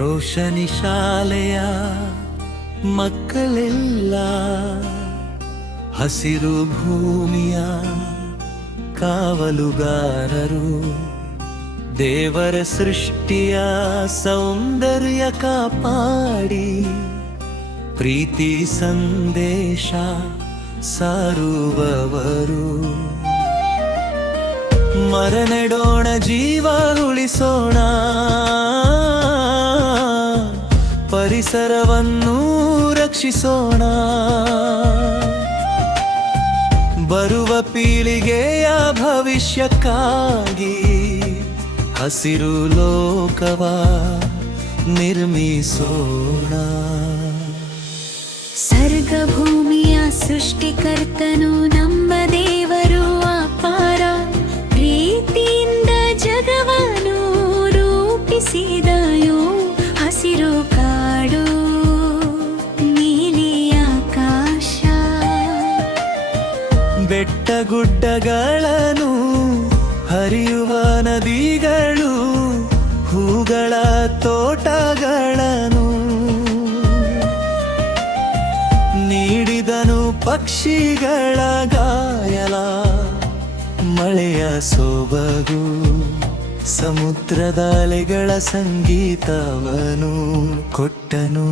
ರೋಷನಿ ಶಾಲೆಯ ಮಕ್ಕಳೆಲ್ಲ ಹಸಿರು ಭೂಮಿಯ ಕಾವಲುಗಾರರು. ದೇವರ ಸೃಷ್ಟಿಯ ಸೌಂದರ್ಯ ಕಾಪಾಡಿ ಪ್ರೀತಿ ಸಂದೇಶ ಸಾರುವವರು. ಮರ ನೆಡೋಣ, ಜೀವ ಉಳಿಸೋಣ, ಪರಿಸರವನ್ನು ರಕ್ಷಿಸೋಣ. ಬರುವ ಪೀಳಿಗೆಯ ಭವಿಷ್ಯಕ್ಕಾಗಿ ಹಸಿರು ಲೋಕವ ನಿರ್ಮಿಸೋಣ. ಸರ್ಗ ಭೂಮಿಯ ಸೃಷ್ಟಿಕರ್ತನು ನಮ್ಮ ದೇವರು ಅಪಾರ. ಪ್ರೀತಿಯಿಂದ ಜಗವನ್ನು ರೂಪಿಸಿದಯೋ. ಹಸಿರು ಕಾಡು, ನೀಲಿ ಆಕಾಶ, ಬೆಟ್ಟ ಗುಡ್ಡಗಳನ್ನು ಹರಿಯುವ ನದಿಗಳು, ಹೂಗಳ ತೋಟಗಳನ್ನು ನೀಡಿದನು ಪಕ್ಷಿಗಳ ಗಾಯಲ. ಮಳೆಯ ಸೊಬಗು, ಸಮುದ್ರದ ಅಲೆಗಳ ಸಂಗೀತವನು ಕೊಟ್ಟನು.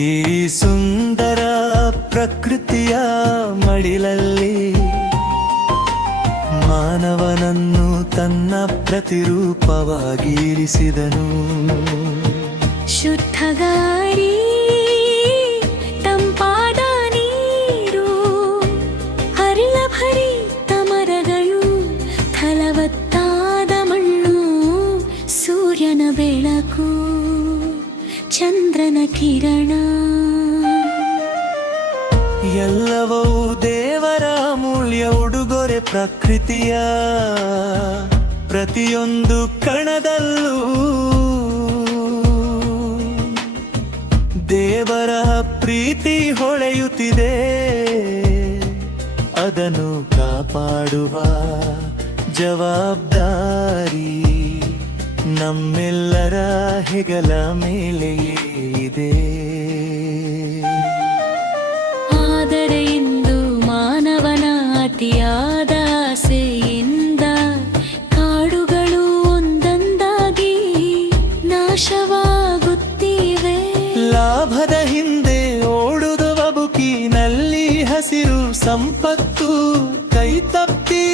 ಈ ಸುಂದರ ಪ್ರಕೃತಿಯ ಮಡಿಲಲ್ಲಿ ಮಾನವನನ್ನು ತನ್ನ ಪ್ರತಿರೂಪವಾಗಿ ಇರಿಸಿದನು. ಶುದ್ಧ ಗಾಳಿ, ತಂಪಾದ ನೀರು, ಹರಿತ ಮರಗಳು, ಫಲವತ್ತಾದ ಮಣ್ಣು, ಸೂರ್ಯನ ಬೆಳಕು, ಚಂದ್ರನ ಕಿರಣ, ಎಲ್ಲವೂ ದೇವರ ಅಮೂಲ್ಯ ಉಡುಗೊರೆ. ಪ್ರಕೃತಿಯ ಪ್ರತಿಯೊಂದು ಕಣದಲ್ಲೂ ದೇವರ ಪ್ರೀತಿ ಹೊಳೆಯುತ್ತಿದೆ. ಅದನ್ನು ಕಾಪಾಡುವ ಜವಾಬ್ದಾರಿ ನಮ್ಮೆಲ್ಲರ ಹೆಗಲ ಮೇಲೆಯೇ ಇದೆ. ಆದರೆ ಇಂದು ಮಾನವನ ಅತಿಯಾದ ಆಸೆಯಿಂದ ಕಾಡುಗಳು ಒಂದೊಂದಾಗಿ ನಾಶವಾಗುತ್ತಿವೆ. ಲಾಭದ ಹಿಂದೆ ಓಡುವ ಬದುಕಿನಲ್ಲಿ ಹಸಿರು ಸಂಪತ್ತು ಕೈತಪ್ಪಿ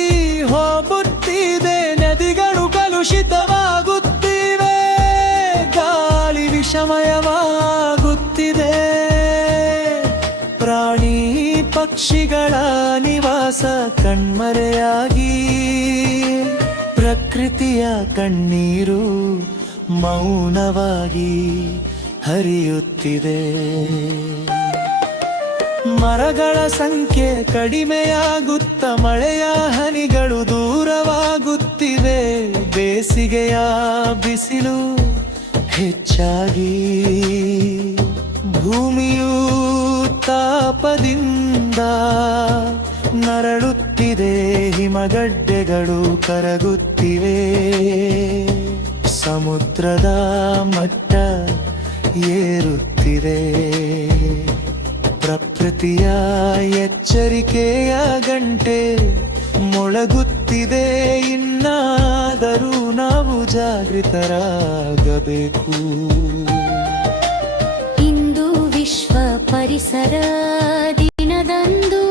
ಹೋಗುತ್ತಿದೆ. ನದಿಗಳು ಕಲುಷಿತವಾಗುತ್ತಿವೆ, ಗಾಳಿ ವಿಷಮಯವಾಗುತ್ತಿದೆ. ಪ್ರಾಣಿ ಪಕ್ಷಿಗಳ ನಿವಾಸ ಕಣ್ಮರೆಯಾಗಿ ಪ್ರಕೃತಿಯ ಕಣ್ಣೀರು ಮೌನವಾಗಿ ಹರಿಯುತ್ತಿದೆ. ಮರಗಳ ಸಂಖ್ಯೆ ಕಡಿಮೆಯಾಗುತ್ತ ಮಳೆಯ ಹನಿಗಳು ದೂರವಾಗುತ್ತಿವೆ. ಬೇಸಿಗೆಯ ಬಿಸಿಲು ಹೆಚ್ಚಾಗಿ ಭೂಮಿಯು ತಾಪದಿಂದ ನರಳುತ್ತಿದೆ. ಹಿಮಗಡ್ಡೆಗಳು ಕರಗುತ್ತಿವೆ, ಸಮುದ್ರದ ಮಟ್ಟ ಏರುತ್ತಿದೆ. ಪ್ರಕೃತಿಯ ಎಚ್ಚರಿಕೆಯ ಗಂಟೆ ಮೊಳಗುತ್ತಿದೆ. ಇನ್ನಾದರೂ ನಾವು ಜಾಗೃತರಾಗಬೇಕು. ಇಂದು ವಿಶ್ವ ಪರಿಸರ ದಿನದಂದು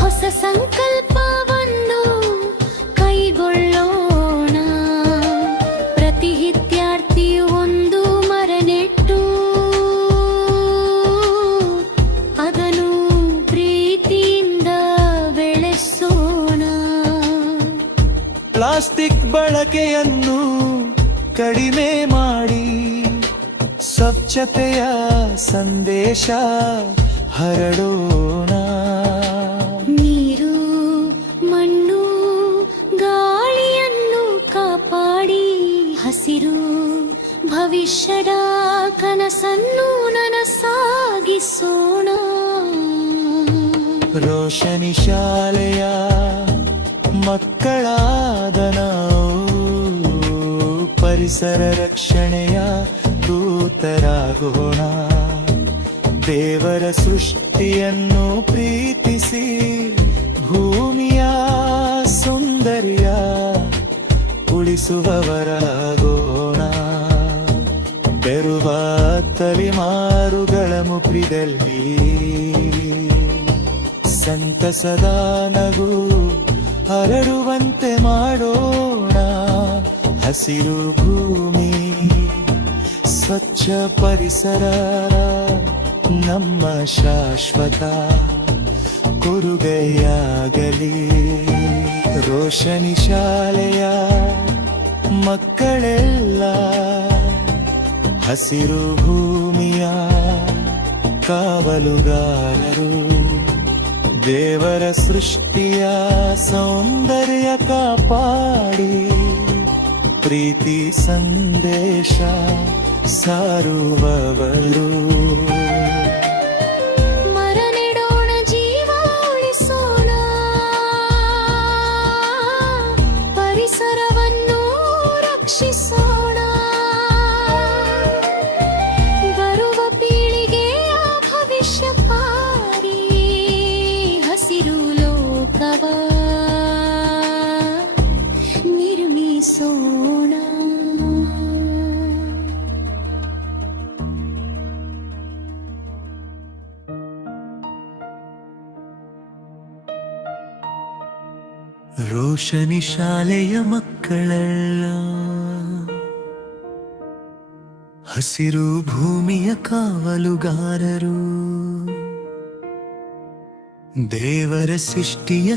ಹೊಸ ಸಂಕಲ್ಪವನ್ನು ಕೈಗೊಳ್ಳೋಣ. ಪ್ರತಿ ವಿದ್ಯಾರ್ಥಿ ಒಂದು ಮರ ನೆಟ್ಟು ಅದನ್ನು ಪ್ರೀತಿಯಿಂದ ಬೆಳೆಸೋಣ. ಪ್ಲಾಸ್ಟಿಕ್ ಬಳಕೆಯನ್ನು ಕಡಿಮೆ ಮಾಡಿ ಸ್ವಚ್ಛತೆಯ ಸಂದೇಶ ಹರಡೋಣ. ನೀರು, ಮಣ್ಣು, ಗಾಳಿಯನ್ನು ಕಾಪಾಡಿ ಹಸಿರು ಭವಿಷ್ಯದ ಕನಸನ್ನು ನನಸಾಗಿಸೋಣ. ರೋಷನಿ ಶಾಲೆಯ ಮಕ್ಕಳಾದ ನಾವು ಪರಿಸರ ರಕ್ಷಣೆಯ ದೂತರಾಗೋಣ. ದೇವರ ಸೃಷ್ಟಿಯನ್ನು ಪ್ರೀತಿಸಿ ಭೂಮಿಯ ಸೌಂದರ್ಯ ಉಳಿಸುವವರಾಗೋಣ. ಬೆರುವ ತಲೆಮಾರುಗಳ ಮುಪ್ಪಿದಲ್ಲಿ ಸಂತಸದ ನಗು ಹರಡುವಂತೆ ಮಾಡೋಣ. ಹಸಿರು ಭೂಮಿ ಸ್ವಚ್ಛ ಪರಿಸರ ನಮ್ಮ ಶಾಶ್ವತ ಕೊಡುಗೆಯಾಗಲಿ. ರೋಷನಿ ಶಾಲೆಯ ಮಕ್ಕಳೆಲ್ಲ ಹಸಿರು ಭೂಮಿಯ ಕಾವಲುಗಾರರು. ದೇವರ ಸೃಷ್ಟಿಯ ಸೌಂದರ್ಯ ಕಾಪಾಡಿ ಪ್ರೀತಿ ಸಂದೇಶ ಸಾರುವವರು. ಮರ ನೆಡೋಣ, ಜೀವ ಉಳಿಸೋಣ, ಪರಿಸರವನ್ನು ರಕ್ಷಿಸೋಣ. ಬರುವ ಪೀಳಿಗೆಯ ಭವಿಷ್ಯ ಕಾರಿ ಹಸಿರು ಲೋಕವ ನಿರ್ಮಿಸೋಣ. ರೋಷನಿ ಶಾಲೆಯ ಮಕ್ಕಳೆಲ್ಲ ಹಸಿರು ಭೂಮಿಯ ಕಾವಲುಗಾರರು. ದೇವರ ಸೃಷ್ಟಿಯ